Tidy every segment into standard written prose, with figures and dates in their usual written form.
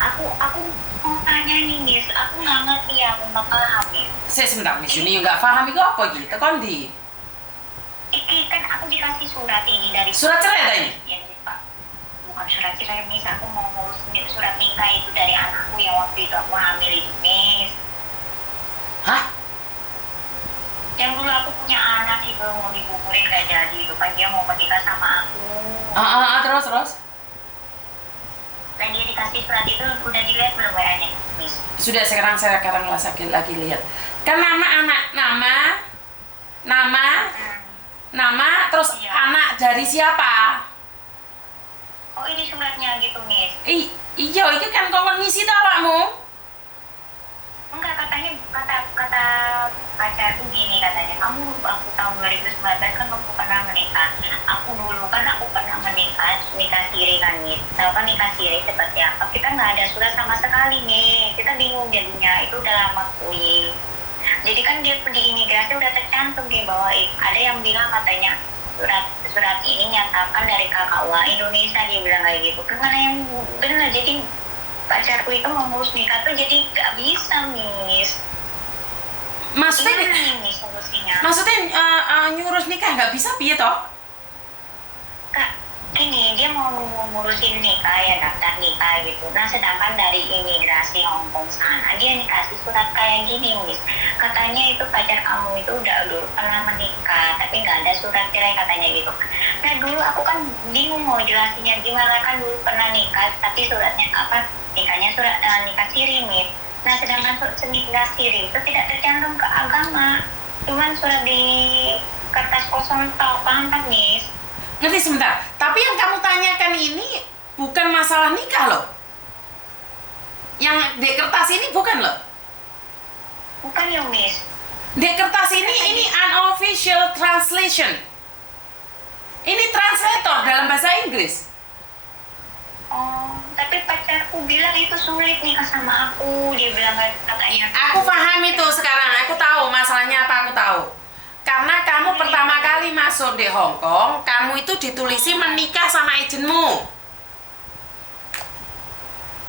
Aku mau tanya nih, Miss. Aku nggak ngerti, aku nggak paham ya. Saya sebentar, Miss Yuni nggak paham itu apa gitu, kondi. Ini kan aku dikasih surat ini dari Surat cerai tadi? ya, Pak. Bukan surat cerai, Miss. Aku mau ngurus surat nikah itu dari anakku yang waktu itu aku hamil itu, Miss. Hah? Yang dulu aku punya anak itu mau digugurin gak jadi itu kan dia mau menikah sama aku. Terus. Dan dia dikasih surat itu udah dilihat belum WA-nya, Miss? Sudah, sekarang saya lagi lihat. Kan nama, terus Iya. anak dari siapa? Oh ini suratnya gitu, Miss. Iya, ini kan kau ngisi tuh awakmu. Enggak, kata pacarku gini katanya, kamu waktu tahun 2019 kan kamu pernah menikah. Aku dulu kan aku pernah nikah siri kan, Miss. Tahu kan nikah siri seperti apa? Kita nggak ada surat sama sekali nih. Kita bingung jadinya. Itu udah lama kuy. Jadi kan dia di imigrasi udah tercantum di bawah. Ada yang bilang katanya surat ini nyatakan dari KKUA Indonesia, dia bilang kayak gitu. Kemana yang benar? Jadi pacarku itu mau ngurus nikah tuh jadi nggak bisa, Miss. Maksudnya Gimana nih solusinya? nyurus nikah nggak bisa piye toh? Kak, ini dia mau ngurusin nikah ya, daftar nikah gitu. Nah, sedangkan dari imigrasi Hongkong sana dia dikasih surat kayak gini, Miss. Katanya itu pacar kamu itu udah dulu pernah menikah, tapi nggak ada surat cerai katanya gitu. Nah, dulu aku kan bingung mau jelasinnya gimana, kan dulu pernah nikah, tapi suratnya apa? Nikahnya surat nikah siri, Miss. Nah, sedangkan nikah siri itu tidak tercantum ke agama, cuman surat di kertas kosong tau, paham kan, Miss? Ngerti sebentar. Tapi yang kamu tanyakan ini bukan masalah nikah loh. Yang di kertas ini bukan loh. Bukan ya, Miss. Di kertas ini unofficial translation. Ini translator dalam bahasa Inggris. Oh, tapi pacarku bilang itu sulit nikah sama aku. Dia bilang katanya. Aku paham itu sekarang. Aku tahu masalahnya apa, aku tahu. Karena kamu pertama kali masuk di Hong Kong, kamu itu ditulisi menikah sama agenmu.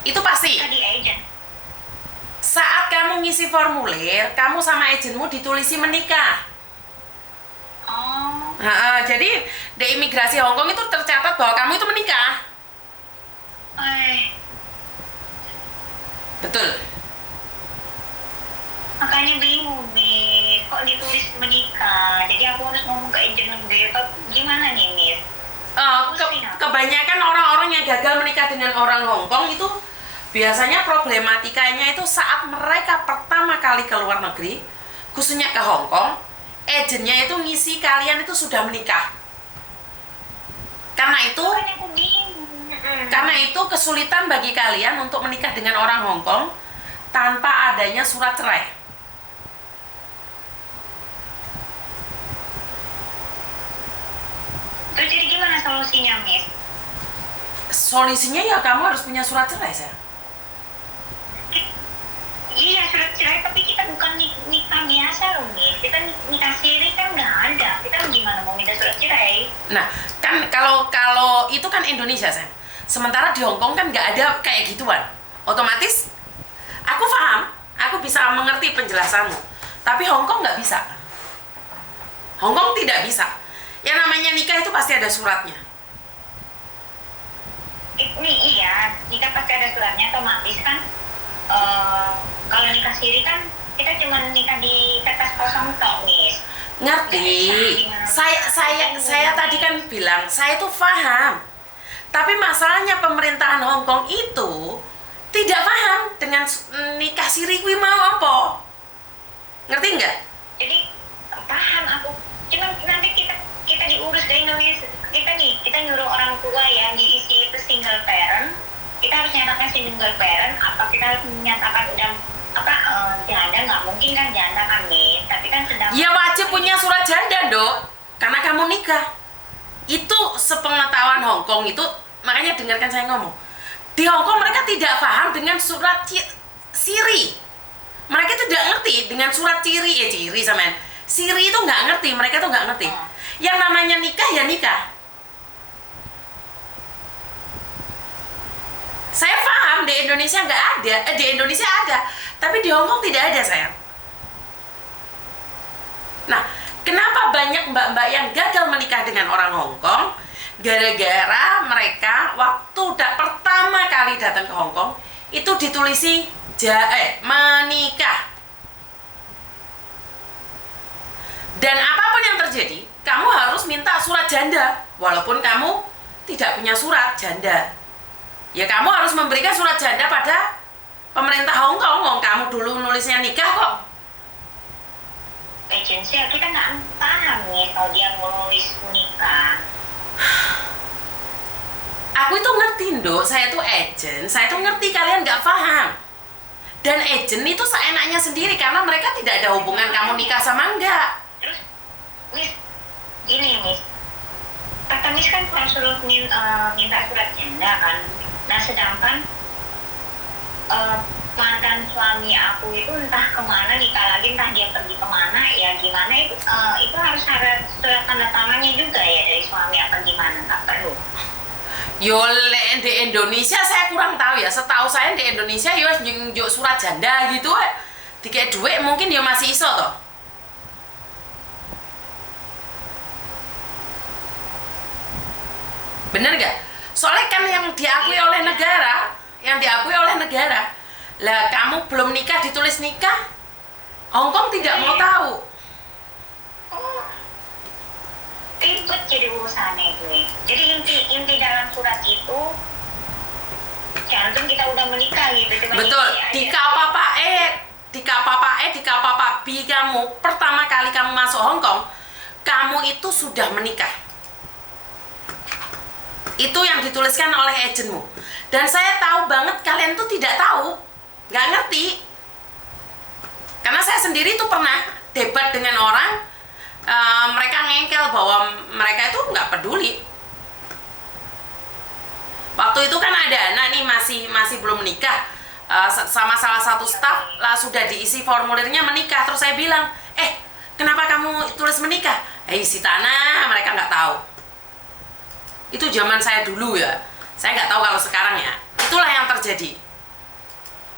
Itu pasti. Tadi agent. Saat kamu ngisi formulir, kamu sama agenmu ditulisi menikah. Oh. Jadi di imigrasi Hong Kong itu tercatat bahwa kamu itu menikah. Betul. Makanya bingung nih, kok ditulis menikah. Jadi aku harus ngomong ke agent gue, gimana nih, Miss? Kebanyakan orang-orang yang gagal menikah dengan orang Hong Kong itu biasanya problematikanya itu saat mereka pertama kali ke luar negeri, khususnya ke Hong Kong, agennya itu ngisi kalian itu sudah menikah. Karena itu kesulitan bagi kalian untuk menikah dengan orang Hong Kong tanpa adanya surat cerai. Terus jadi gimana solusinya, Miss? Solusinya ya kamu harus punya surat cerai, sayang. Iya, surat cerai, tapi kita bukan nikah biasa loh, Miss. Kita nikah siri kan udah ada. Kita gimana mau minta surat cerai? Nah, kan kalau itu kan Indonesia, sayang. Sementara di Hong Kong kan nggak ada kayak gituan. Otomatis, aku paham, aku bisa mengerti penjelasanmu. Tapi Hong Kong nggak bisa. Hong Kong tidak bisa. Yang namanya nikah itu pasti ada suratnya. Ini iya, nikah pasti ada suratnya, otomatis kan. Kalau nikah siri kan kita cuma nikah di kertas kosong tok, Miss. Ngerti? Saya tadi kan bilang saya itu paham. Tapi masalahnya pemerintahan Hong Kong itu tidak paham dengan nikah siri kuwi mau apa. Ngerti nggak? Jadi paham aku. Cuma nanti kita diurus dari Indonesia. Kita nyuruh orang tua yang diisi itu single parent. Kita harus nyatakan single parent. Apa kita harus menyatakan udah janda? Nggak mungkin kan janda kan, Miss. Tapi kan sedang. Ya wajib punya surat janda, Dok. Karena kamu nikah. Itu sepengetahuan Hong Kong itu, makanya dengarkan saya ngomong. Di Hong Kong mereka tidak paham dengan surat siri. Mereka tidak ngerti dengan surat ciri sama siri itu nggak ngerti, mereka tuh nggak ngerti. Yang namanya nikah ya nikah. Saya paham paham di Indonesia nggak ada, di Indonesia ada, tapi di Hong Kong tidak ada sayang. Nah, kenapa banyak mbak-mbak yang gagal menikah dengan orang Hong Kong? Gara-gara mereka waktu pertama kali datang ke Hong Kong itu ditulisi menikah. Dan apapun yang terjadi, kamu harus minta surat janda, walaupun kamu tidak punya surat janda. Ya kamu harus memberikan surat janda pada pemerintah Hong Kong. Kamu dulu nulisnya nikah kok. Agensi kita nggak paham nih kalau dia mau nulis nikah. Aku itu ngerti Nduk, saya itu agent, saya itu ngerti kalian nggak paham. Dan agent itu seenaknya sendiri karena mereka tidak ada hubungan kamu nikah sama enggak. Terus, Miss, gini Miss, kata Miss kan kalau suruh minta surat janda kan. Nah sedangkan mantan suami aku itu entah kemana nikah lagi, entah dia pergi kemana, ya gimana itu harus ada surat tanda tangannya juga ya dari suami apa gimana, nggak perlu. Yole di Indonesia saya kurang tahu ya. Setahu saya di Indonesia yo nunjuk surat janda gitu, dikek duit mungkin dia masih iso toh. Bener gak? Soalnya kan yang diakui oleh negara, lah kamu belum nikah ditulis nikah, Hong Kong tidak mau tahu. Oh, ribet jadi urusannya gue. Jadi inti dalam surat itu jantung kita udah menikah gitu. Betul. Di KPPA B kamu pertama kali kamu masuk Hong Kong, kamu itu sudah menikah. Itu yang dituliskan oleh agenmu. Dan saya tahu banget kalian tuh tidak tahu, nggak ngerti. Karena saya sendiri tuh pernah debat dengan orang, mereka ngengkel bahwa mereka itu nggak peduli. Waktu itu kan ada anak nih masih belum menikah, sama salah satu staf lah sudah diisi formulirnya menikah. Terus saya bilang, kenapa kamu tulis menikah? Isi tanah, mereka nggak tahu. Itu zaman saya dulu ya. Saya nggak tahu kalau sekarang ya. Itulah yang terjadi.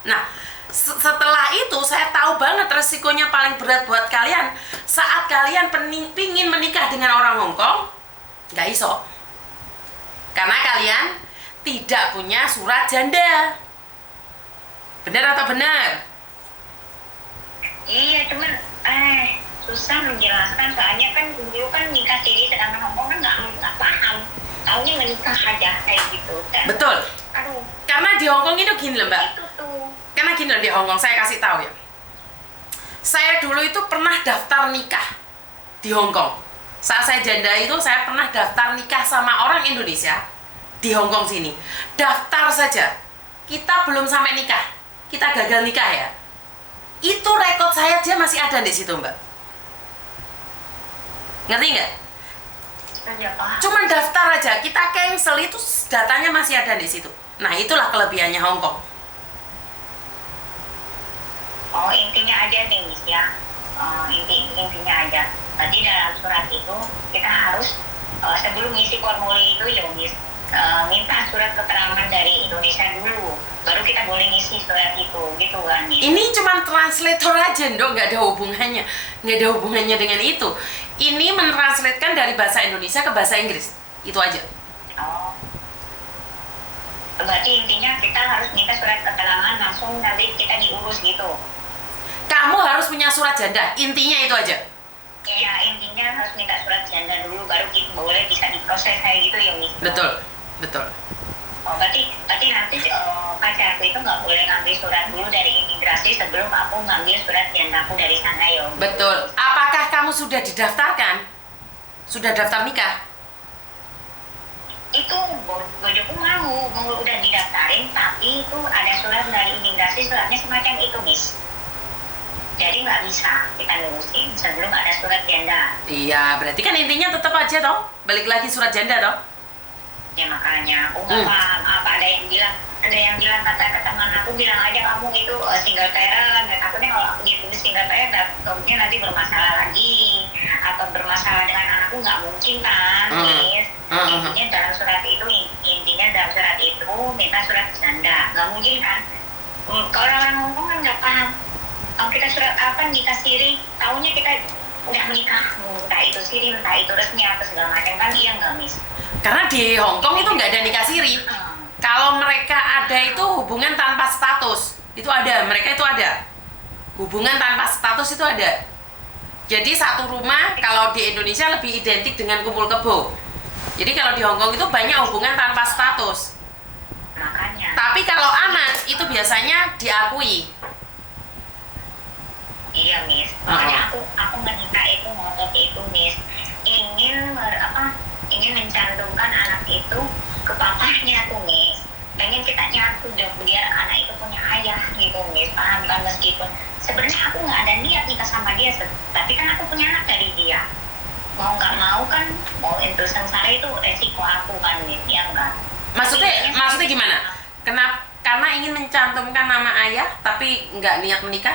Nah, setelah itu saya tahu banget resikonya paling berat buat kalian. Saat kalian pingin menikah dengan orang Hong Kong, nggak iso. Karena kalian tidak punya surat janda. Benar atau benar? Iya, cuman susah menjelaskan. Soalnya kan dulu kan nikah siri sedangkan Hong Kong kan nggak paham. Taunya menikah aja kayak gitu. Dan, betul. Aduh. Karena di Hong Kong itu gini loh Mbak. Itu tuh. Karena gini loh di Hong Kong, saya kasih tahu ya. Saya dulu itu pernah daftar nikah di Hong Kong. Saat saya janda itu saya pernah daftar nikah sama orang Indonesia di Hong Kong sini. Daftar saja. Kita belum sampai nikah. Kita gagal nikah ya. Itu rekod saya aja masih ada di situ, Mbak. Ngerti nggak? Cuman daftar aja, kita cancel itu datanya masih ada di situ. Nah, itulah kelebihannya Hong Kong. Oh, intinya aja nih, Miss ya. Intinya aja. Tadi dalam surat itu kita harus sebelum ngisi formulir itu ya, Miss, minta surat keterangan dari Indonesia dulu. Baru kita boleh ngisi surat itu, gitu kan, Miss. Ini cuma translator aja, Ndok, nggak ada hubungannya dengan itu. Ini mentranslatekan dari bahasa Indonesia ke bahasa Inggris. Itu aja. Oh. Berarti intinya kita harus minta surat keterangan langsung nanti kita diurus gitu. Kamu harus punya surat janda. Intinya itu aja. Iya, intinya harus minta surat janda dulu baru kita boleh bisa diproses kayak gitu ya, Miss. Betul. Oh, berarti nanti pacarku itu nggak boleh ngambil surat dulu dari imigrasi sebelum aku ngambil surat jandaku dari sana ya. Betul. Apakah kamu sudah didaftarkan? Sudah daftar nikah? Itu bojoku mau udah didaftarin, tapi itu ada surat dari imigrasi, suratnya semacam itu, Miss. Jadi nggak bisa kita lurusin sebelum ada surat janda. Iya, berarti kan intinya tetap aja toh. Balik lagi surat janda toh. Ya makanya aku nggak paham apa ada yang bilang kata teman aku bilang aja kamu itu single parent, dan takutnya kalau aku ditulis single parent takutnya nanti bermasalah lagi atau bermasalah dengan anakku, nggak mungkin kan, Miss. Intinya dalam surat itu aku minta surat janda, nggak mungkin kan. Kalau orang ngomong kan nggak paham. Kalau kita surat apa nikah siri, tahunya kita udah menikah, entah itu siri, entah itu resmi atau segala macam kan, iya nggak Miss? Karena di Hong Kong itu nggak ada nikah siri. Kalau mereka ada itu hubungan tanpa status, itu ada, mereka itu ada. Hubungan tanpa status itu ada. Jadi satu rumah kalau di Indonesia lebih identik dengan kumpul kebo. Jadi kalau di Hong Kong itu banyak hubungan tanpa status. Makanya. Tapi kalau anak itu biasanya diakui. Iya Miss, makanya aku menikah itu ngotot itu Miss, ingin mencantumkan anak itu ke papahnya tuh Miss, pengen kita nyatu dong biar anak itu punya ayah gitu Miss, paham kan? Meskipun sebenarnya aku nggak ada niat nikah sama dia, tapi kan aku punya anak dari dia, mau nggak mau kan, mau itu sengsara itu resiko aku kan Miss, ya enggak? Maksudnya gimana? Karena ingin mencantumkan nama ayah tapi nggak niat menikah?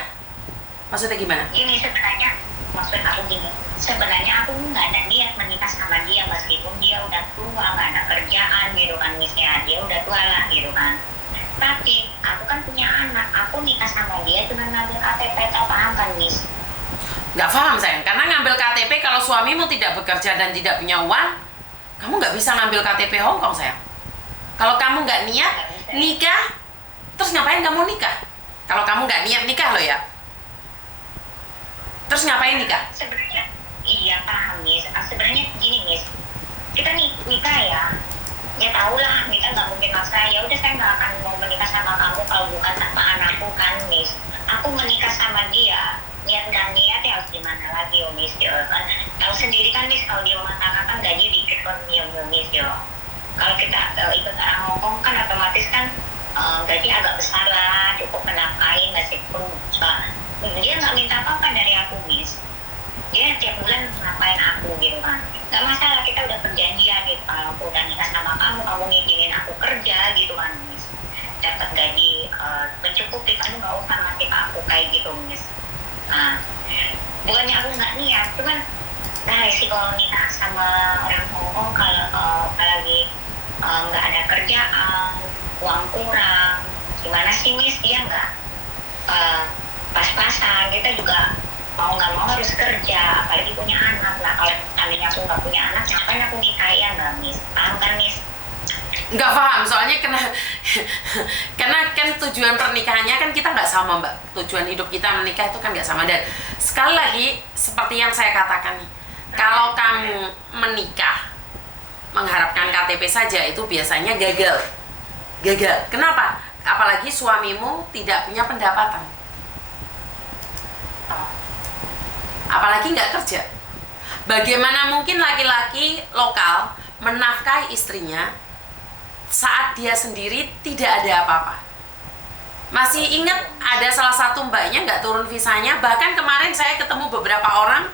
Maksudnya gimana? Ini sebenarnya, maksud aku gini, sebenarnya aku nggak ada niat menikah sama dia meskipun dia udah tua, nggak ada kerjaan gitu kan misalnya, dia udah tua lah gitu kan. Tapi aku kan punya anak, aku nikah sama dia cuma ngambil KTP, tak paham kan Miss? Nggak paham sayang, karena ngambil KTP kalau suamimu tidak bekerja dan tidak punya uang, kamu nggak bisa ngambil KTP Hong Kong sayang. Kalau kamu nggak niat nikah, terus ngapain kamu nikah? Kalau kamu nggak niat nikah loh ya. Terus ngapain nikah? Sebenarnya iya paham Miss. Sebenarnya gini Miss, kita nikah ya tahu lah kita nggak mungkin maksa. Ya udah saya nggak akan mau menikah sama kamu kalau bukan tanpa anakku kan Miss. Aku menikah sama dia, niat dan niat ya harus gimana lagi Miss ya kan. Tahu sendiri kan Miss, kalau di rumah tangga kan gaji dikit kan ya Miss ya. Kalau kita ikut orang Hongkong kan otomatis kan gaji agak besar lah, cukup menafkahi meskipun dia nggak minta apa-apa dari aku Miss, dia tiap bulan ngapain aku gitu kan, nggak masalah, kita udah perjanjian gitu, kalau aku udah nikah sama kamu ngizinin aku kerja gitu kan Miss, dapat gaji mencukupi, kamu nggak usah ngasih ke aku kayak gitu Miss. Nah, bukannya aku nggak niat, cuman resiko nikah sama orang Hongkong kalau lagi nggak ada kerjaan, uang kurang, gimana sih Miss, dia nggak pas-pasan, kita juga mau nggak mau harus kerja, apalagi punya anak lah. Kalau seandainya aku nggak punya anak, ngapain aku nikah ya nggak Miss? Paham kan Miss? Nggak paham, soalnya karena kan tujuan pernikahannya kan kita nggak sama mbak. Tujuan hidup kita menikah itu kan nggak sama. Dan sekali lagi seperti yang saya katakan nih, kalau kamu menikah mengharapkan KTP saja itu biasanya gagal. Kenapa? Apalagi suamimu tidak punya pendapatan, apalagi nggak kerja. Bagaimana mungkin laki-laki lokal menafkahi istrinya saat dia sendiri tidak ada apa-apa? Masih ingat ada salah satu mbaknya nggak turun visanya. Bahkan kemarin saya ketemu beberapa orang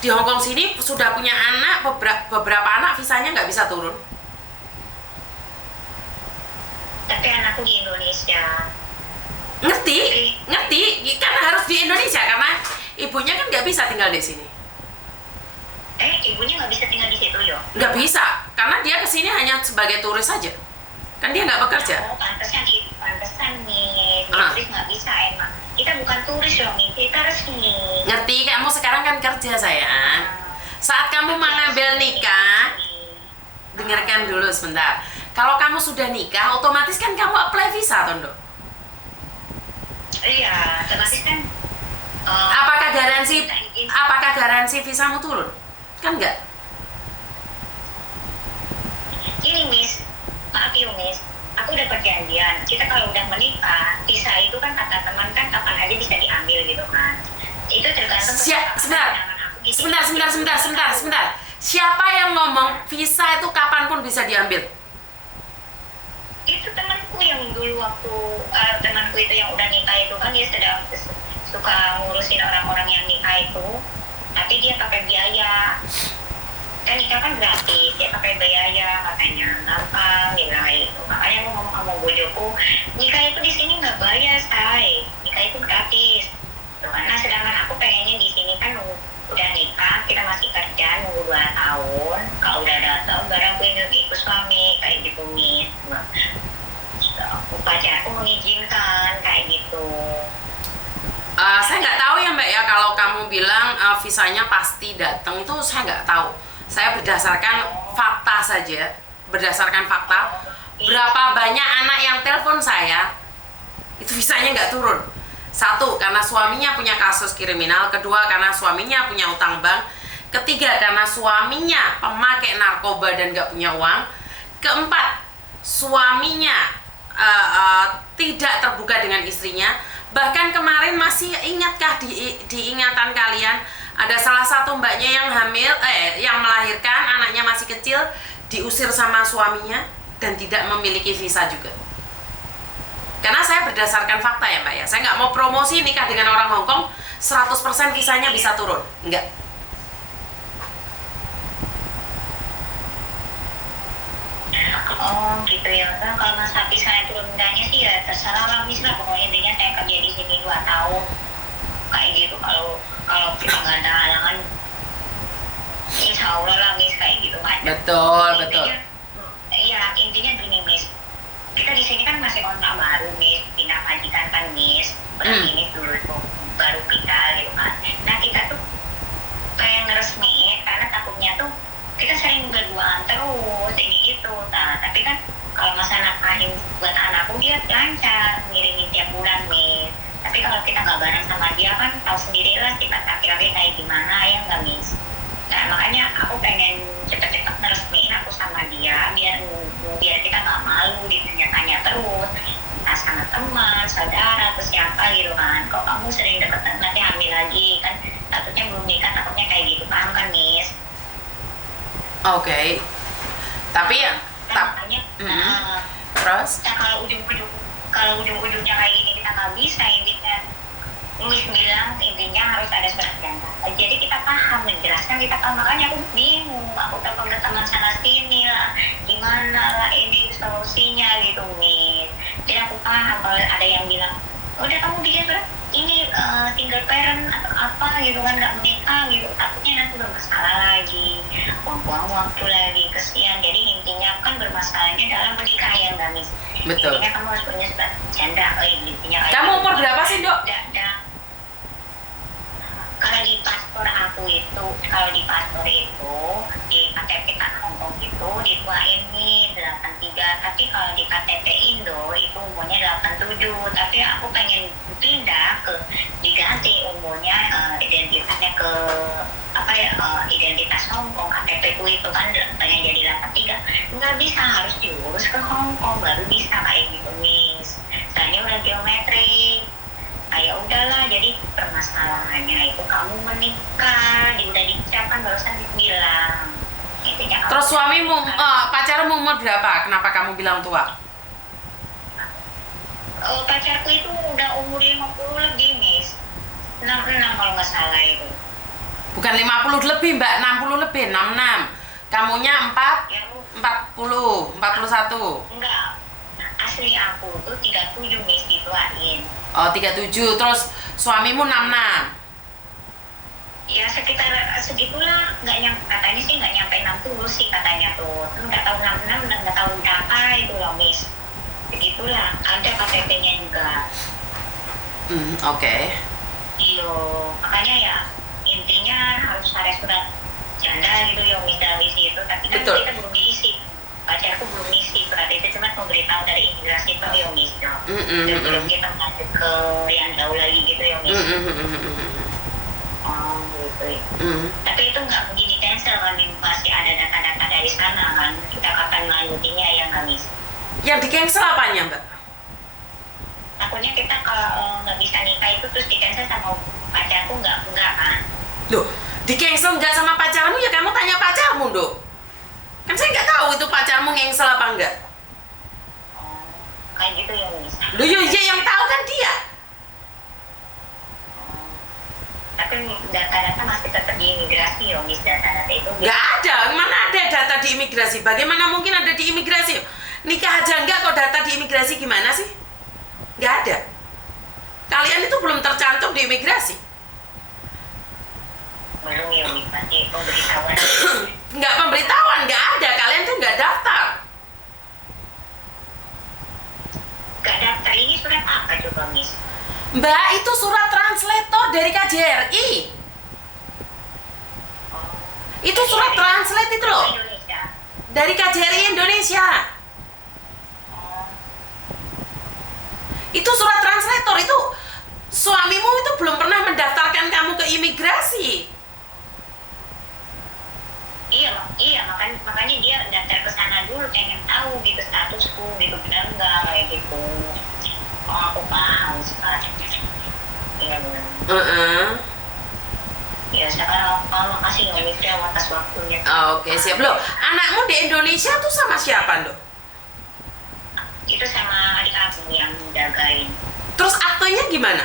di Hongkong sini sudah punya anak, beberapa anak visanya nggak bisa turun. Tapi anakku di Indonesia. Ngerti, karena harus di Indonesia karena ibunya kan nggak bisa tinggal di sini. Ibunya nggak bisa tinggal di situ yo? Nggak bisa, karena dia kesini hanya sebagai turis saja. Kan dia nggak bekerja. Oh, pantesan nih, turis nggak bisa emang. Kita bukan turis loh nih, kita resmi. Ngerti, kamu sekarang kan kerja sayang. Saat kamu mengambil nikah, dengarkan dulu sebentar. Kalau kamu sudah nikah, otomatis kan kamu apply visa, Tondo. Iya, otomatis kan. Apakah garansi visamu turun? Kan enggak. Ini Miss, maaf ya Miss, aku udah perjanjian. Kita kalau udah menikah, visa itu kan kata teman kan kapan aja bisa diambil gitu kan. Itu tergantung. Sebentar. Siapa yang ngomong visa itu kapanpun bisa diambil? Itu temanku yang dulu waktu temanku itu yang udah nikah itu kan dia sedang suka ngurusin orang-orang yang nikah itu, tapi dia pakai biaya. Kan nikah kan gratis, dia pakai biaya katanya gampang dia bilang kayak gitu. Makanya aku ngomong sama bojoku, nikah itu di sini nggak bayar say, nikah itu gratis. Nah sedangkan aku pengennya di sini kan udah nikah, kita masih kerja nunggu 2 tahun, kalau udah datang barang aku ikut suami kayak gitu Miss. pacarku mengizinkan kayak gitu. Saya nggak tahu ya Mbak ya, kalau kamu bilang visanya pasti datang, itu saya nggak tahu. Saya berdasarkan fakta saja, berdasarkan fakta. Berapa banyak anak yang telepon saya, itu visanya nggak turun. Satu, karena suaminya punya kasus kriminal. Kedua, karena suaminya punya utang bank. Ketiga, karena suaminya pemakai narkoba dan nggak punya uang. Keempat, suaminya tidak terbuka dengan istrinya. Bahkan kemarin masih ingatkah di ingatan kalian, ada salah satu mbaknya yang hamil, yang melahirkan, anaknya masih kecil, diusir sama suaminya dan tidak memiliki visa juga. Karena saya berdasarkan fakta ya Mbak ya, saya nggak mau promosi nikah dengan orang Hongkong 100% visanya bisa turun, enggak. Oh gitu ya, kan kalau Mas Hafiz saya itu mintanya sih ya terserah lah Miss lah, pokoknya intinya saya kerja di sini 2 tahun kayak gitu. Kalau kalau kita nggak ada halangan, insya Allah lah Miss kayak gitu kan. Betul, betul. Iya, intinya gini Miss, kita di sini kan masih kontrak baru Miss, pindah majikan kan Miss, ini dulu tuh baru kita gitu kan. Nah kita tuh pengen ngeresmiin karena takutnya tuh kita sering berduaan terus ini itu. Nah tapi kan kalau masa nafkahin buat anakku dia lancar ngirimin tiap bulan Miss. Tapi kalau kita nggak bareng sama dia kan tahu sendiri lah sifat laki-laki kayak gimana ya nggak Miss. Nah makanya aku pengen cepet-cepet ngeresmiin aku sama dia biar kita nggak malu ditanya-tanya terus, entah sama teman, saudara, atau siapa gitu kan. Kok kamu sering deket nanti hamil lagi kan, takutnya belum nikah, takutnya kayak gitu, paham kan Miss? Oke. Tapi ya, Makanya, terus? nah kalau ujung-ujungnya kayak gini kita nggak bisa, intinya Miss bilang intinya harus ada surat janda. Jadi kita paham menjelaskan, kita paham. Makanya aku bingung, aku telepon ke teman sana sini lah, gimana lah ini solusinya gitu Miss. Jadi aku paham kalau ada yang bilang udah kamu bikin surat ini single parent atau apa gitu kan, nggak menikah gitu, takutnya nanti bermasalah lagi, buang-buang waktu lagi, kesian. Jadi intinya kan bermasalahnya dalam menikah ya nggak Miss. Betul. Intinya kamu harus punya surat janda. Intinya Kamu umur berapa sih Dok? Kalau di paspor aku itu, kalau di paspor itu, di KTP Hongkong itu dituain nih 83, tapi kalau di KTP Indo itu umurnya 87. Tapi aku pengen pindah ke diganti umurnya, identitasnya ke apa ya, identitas Hongkong. KTP ku itu kan pengen jadi 83, nggak bisa, harus diurus ke Hongkong baru bisa kayak gitu Miss. Soalnya udah biometrik. Ya udahlah, jadi permasalahannya itu kamu menikah, udah diucapkan barusan dibilang. Intinya Terus suamimu, pacarmu umur berapa? Kenapa kamu bilang tua? Pacarku itu udah umur 50 lebih Miss, 66 kalau nggak salah itu. Bukan 50 lebih Mbak, 60 lebih, 66. Kamunya 4, Ya, 40, 41. enggak, asli aku tuh 37 Miss dituain. Oh 37, terus suamimu 66. Ya sekitar segitulah, katanya sih nggak nyampe 60 sih katanya tuh, nggak tahu 66 dan nggak tahu berapa itu loh Miss. Begitulah, ada KTP-nya juga. Oke. Iyo, makanya ya intinya harus ada surat janda gitu ya Miss dari situ, tapi kan Betul. kita belum diisi. Pacarku belum isi surat itu, cuma memberitahu dari imigrasi itu ya Miss. Belum kita masuk ke yang jauh lagi gitu ya Miss. Oh gitu ya. Tapi itu nggak mungkin di cancel kan, masih ada data-data dari sana kan, kita kapan melanjutinya ya nggak Miss. Yang di cancel apanya Mbak? Takutnya kita kalau nggak bisa nikah itu terus di cancel sama pacarku, nggak kan. Loh, di cancel nggak sama pacarmu ya kamu tanya pacarmu Dok. Kan saya nggak tahu itu pacarmu cancel apa enggak. Oh, kayak gitu ya Miss. Loh ya yang tahu kan dia. Tapi data-data masih tetap di imigrasi ya Miss, data-data itu. Nggak ada, mana ada data di imigrasi? Bagaimana mungkin ada di imigrasi? Nikah aja enggak kok data di imigrasi gimana sih? Nggak ada. Kalian itu belum tercantum di imigrasi. Belum ya Miss, masih pemberitahuan. Nggak pemberitahuan, nggak ada. Kalian tuh nggak daftar. loh, Miss. Mbak, itu surat translator dari KJRI. Oh, Itu surat translate itu loh. Indonesia. Dari KJRI Indonesia. Oh, Itu surat translator itu. Suamimu itu belum pernah mendaftarkan kamu ke imigrasi. iya, makanya dia daftar ke sana dulu, pengen tahu gitu statusku gitu, benar nggak kayak gitu. Oh, aku paham sekarang. Iya benar. Ya sekarang makasih ya Miss Del atas waktunya. Oke, siap loh. Anakmu di Indonesia tuh sama siapa, Dok? Itu sama adik aku yang jagain. Terus aktenya gimana?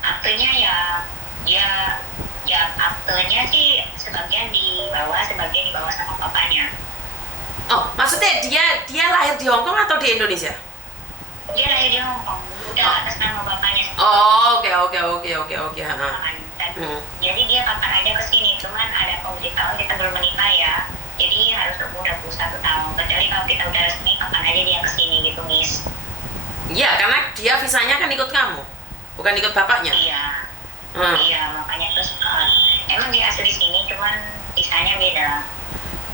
Aktenya ya aktenya sih sebagian dibawa sama papanya. Oh, maksudnya dia lahir di Hong Kong atau di Indonesia? Dia lahir di Hong Kong, udah atas nama bapaknya. Oh, oke. Jadi dia kapan aja kesini, cuman ada pemberitahuan kita belum menikah ya. Jadi harus umur 21 tahun. Kecuali kalau kita udah resmi, kapan aja dia kesini gitu, Miss. Iya, karena dia visanya kan ikut kamu, bukan ikut bapaknya. Iya. Iya, makanya terus emang dia asli sini, cuman visanya beda.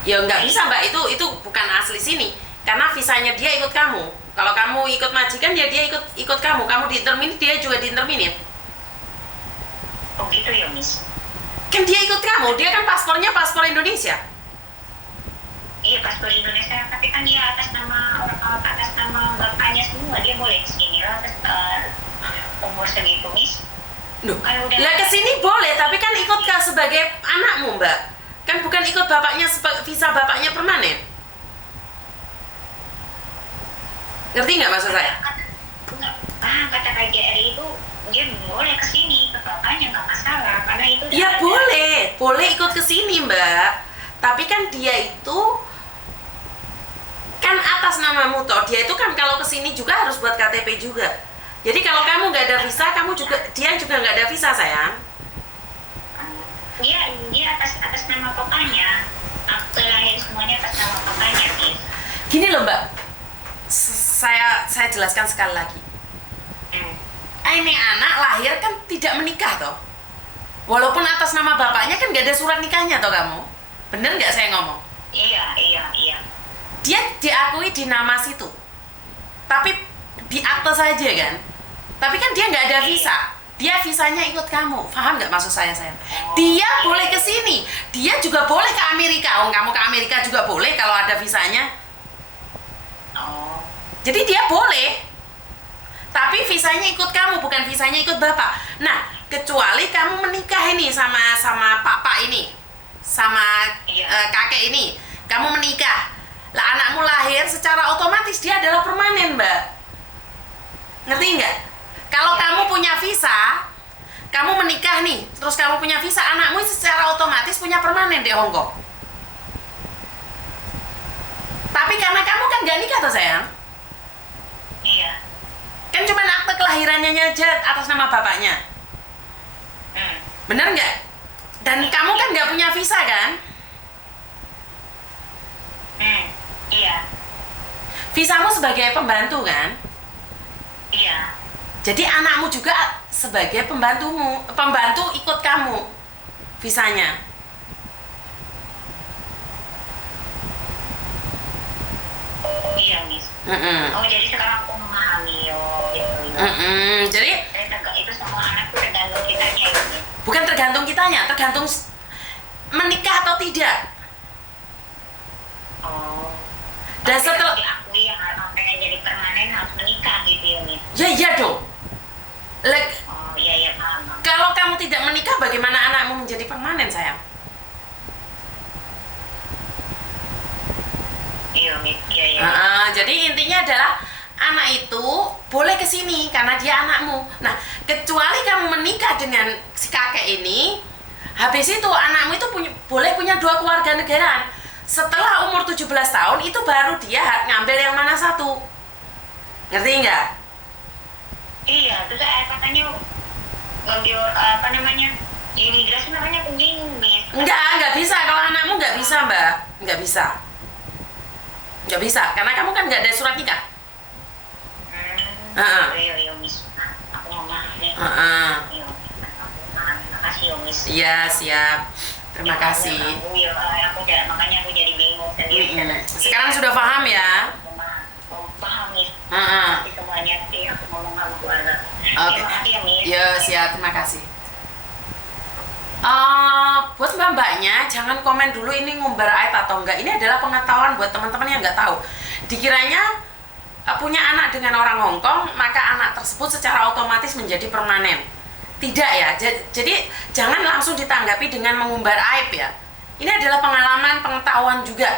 Ya nggak bisa, Mbak, itu bukan asli sini. Karena visanya dia ikut kamu. Kalau kamu ikut majikan, ya dia ikut kamu. Kamu diinterminit, dia juga diinterminit. Oh gitu ya, Miss. Kan dia ikut kamu, dia kan paspornya paspor Indonesia. Iya, paspor Indonesia, tapi kan dia atas nama bapaknya semua, dia boleh kesini lah umur segitu, Miss. Loh, lah kesini boleh, tapi kan ikut sebagai anakmu, Mbak. Kan bukan ikut bapaknya, visa bapaknya permanen. Ngerti nggak maksud saya? Kata KJRI itu dia boleh kesini ke bapaknya, nggak masalah, karena itu. Iya boleh ikut kesini, Mbak. Tapi kan dia itu kan atas namamu toh. Dia itu kan kalau kesini juga harus buat KTP juga. Jadi kalau kamu nggak ada visa, dia juga nggak ada visa, sayang. Dia atas nama papanya, akte lahir semuanya atas nama papanya, Miss. Gini loh, Mbak, saya jelaskan sekali lagi. Ini anak lahir kan tidak menikah toh. Walaupun atas nama bapaknya kan nggak ada surat nikahnya toh kamu. Bener nggak saya ngomong? Iya. Dia diakui di nama situ, tapi di akte saja kan. Tapi kan dia nggak ada visa. Dia visanya ikut kamu. Paham nggak maksud saya, sayang? Dia boleh ke sini. Dia juga boleh ke Amerika. Kamu ke Amerika juga boleh kalau ada visanya. Oh. Jadi dia boleh. Tapi visanya ikut kamu, bukan visanya ikut bapak. Nah, kecuali kamu menikah ini sama papa ini, sama kakek ini. Kamu menikah. Lah anakmu lahir secara otomatis dia adalah permanen, Mbak. Ngerti nggak? Kalau kamu punya visa, kamu menikah nih, terus kamu punya visa, anakmu secara otomatis punya permanen di Hong Kong. Tapi karena kamu kan gak nikah toh, sayang? Iya. Kan cuma akte kelahirannya aja atas nama bapaknya. Bener nggak? Dan kamu kan nggak punya visa kan? Iya. Visamu sebagai pembantu kan? Iya. Jadi anakmu juga sebagai pembantu ikut kamu visanya. Iya, Miss. Oh, jadi sekarang aku memahami gitu. Jadi itu semua anakku tergantung kitanya ya, Miss. bukan tergantung kitanya, tergantung menikah atau tidak. Oh. Dan Tapi setelah diakui yang pengen jadi permanen harus menikah gitu ya, Miss. ya iya dong. Oh, iya paham. Kalau kamu tidak menikah, bagaimana anakmu menjadi permanen, sayang? Iya, Miss. Iya. Jadi intinya adalah anak itu boleh kesini karena dia anakmu. Nah, kecuali kamu menikah dengan si kakek ini, habis itu anakmu itu boleh punya 2 keluarga negaraan. Setelah umur 17 tahun itu baru dia ngambil yang mana satu. Ngerti nggak? Iya, terus katanya ngambil di imigrasi namanya aku bingung, Miss. Nggak bisa. Kalau anakmu nggak bisa, Mbak. Nggak bisa, karena kamu kan nggak ada surat nikah. Iya, Miss. Iya, makasih ya Miss. Iya, siap. Terima kasih. Makanya aku jadi bingung sendiri. Sekarang sudah paham ya? Paham Miss. Heeh. Nanti semuanya nanti aku ngomong sama keluarga. Oke. Terima kasih ya Miss. Ya, siap. Terima kasih. Buat mbak-mbaknya, jangan komen dulu ini ngumbar aib atau enggak. Ini adalah pengetahuan buat teman-teman yang nggak tahu. Dikiranya punya anak dengan orang Hongkong, maka anak tersebut secara otomatis menjadi permanen. Tidak ya. Jadi jangan langsung ditanggapi dengan mengumbar aib ya. Ini adalah pengalaman, pengetahuan juga.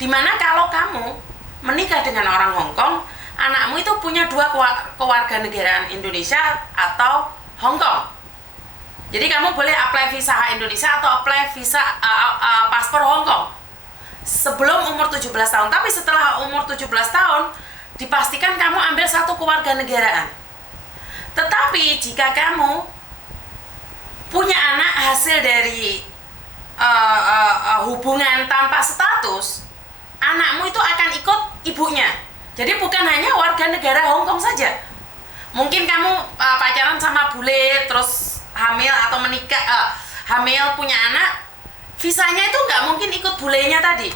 Dimana kalau kamu menikah dengan orang Hongkong, anakmu itu punya dua kewarganegaraan, Indonesia atau Hongkong. Jadi kamu boleh apply visa Indonesia atau apply visa paspor Hongkong sebelum umur 17 tahun. Tapi setelah umur 17 tahun dipastikan kamu ambil satu kewarganegaraan. Tetapi jika kamu punya anak hasil dari hubungan tanpa status, anakmu itu akan ikut ibunya. Jadi bukan hanya warga negara Hongkong saja. Mungkin kamu pacaran sama bule terus hamil atau menikah, hamil punya anak, visanya itu nggak mungkin ikut bulenya tadi.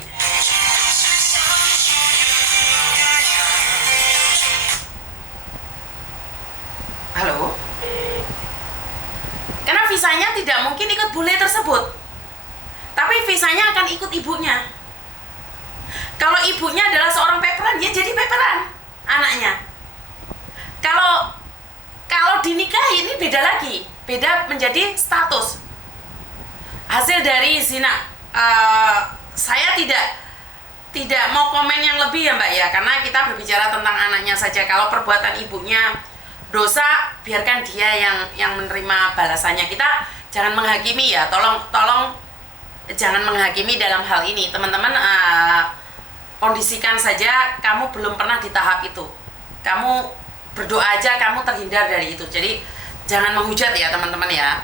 Halo? Karena visanya tidak mungkin ikut bule tersebut, tapi visanya akan ikut ibunya. Kalau ibunya adalah seorang paperan, ya jadi paperan anaknya. Kalau dinikahi ini beda lagi, beda menjadi status. Hasil dari zina, saya tidak mau komen yang lebih ya Mbak ya, karena kita berbicara tentang anaknya saja. Kalau perbuatan ibunya dosa, biarkan dia yang menerima balasannya. Kita jangan menghakimi ya, tolong jangan menghakimi dalam hal ini teman-teman. Kondisikan saja kamu belum pernah di tahap itu, kamu berdoa aja kamu terhindar dari itu. Jadi jangan menghujat ya teman-teman ya.